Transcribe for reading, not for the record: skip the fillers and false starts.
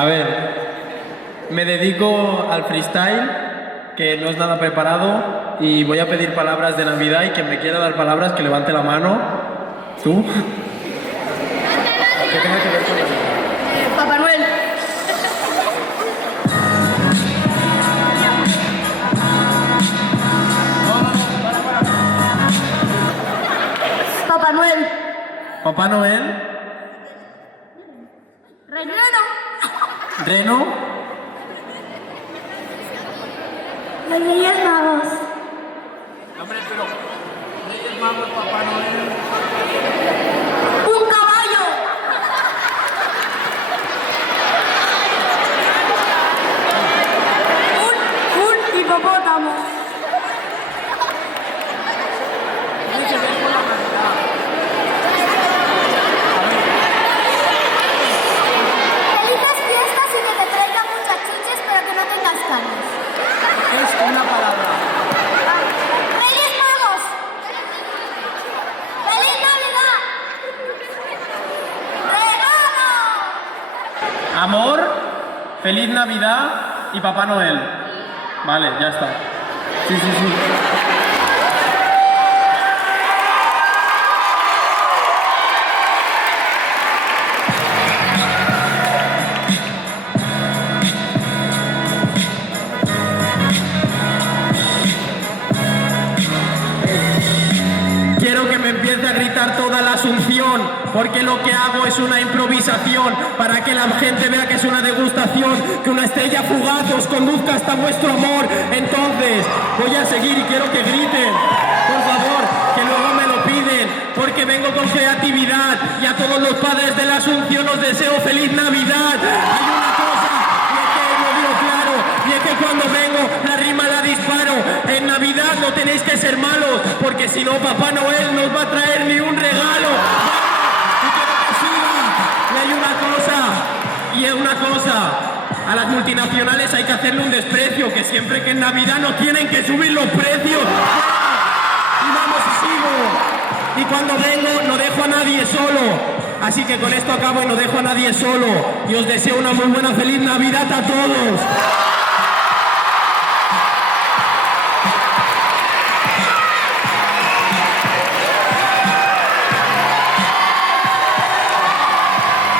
A ver, me dedico al freestyle, que no es nada preparado, y voy a pedir palabras de Navidad y quien me quiera dar palabras que levante la mano. ¿Tú? ¿Qué tenga que ver con Navidad? Papá Noel. Papá Noel. ¿Papá Noel? Reno. ¿Reno? Los Reyes Magos. Hombre, pero Reyes Magos, Papá Noel. Un caballo. Un hipopótamo. Tiene que ver con la Navidad. Felices fiestas y que te traigan muchas chuches, pero que no tengas canas. Es una palabra. ¡Reyes Magos! ¡Feliz Navidad! ¡Regalo! Amor, feliz Navidad y Papá Noel. Vale, ya está. Sí. Quiero que me empiece a gritar toda la Asunción, porque lo que hago es una improvisación, para que la gente vea que es una degustación, que una estrella fugaz os conduzca hasta vuestro amor. Entonces, voy a seguir y quiero que griten, por favor, que luego me lo piden, porque vengo con creatividad, y a todos los padres de la Asunción os deseo feliz Navidad. Hay una cosa, y es que lo digo claro, y es que cuando vengo, la rima la disparo. En Navidad no tenéis que ser malos, porque si no, Papá Noel no os va a traer ni un regalo. Y quiero que siga. Y hay una cosa, a las multinacionales hay que hacerle un desprecio, que siempre que en Navidad no tienen que subir los precios. Y vamos y sigo. Y cuando vengo no dejo a nadie solo. Así que con esto acabo y no dejo a nadie solo. Y os deseo una muy buena feliz Navidad a todos.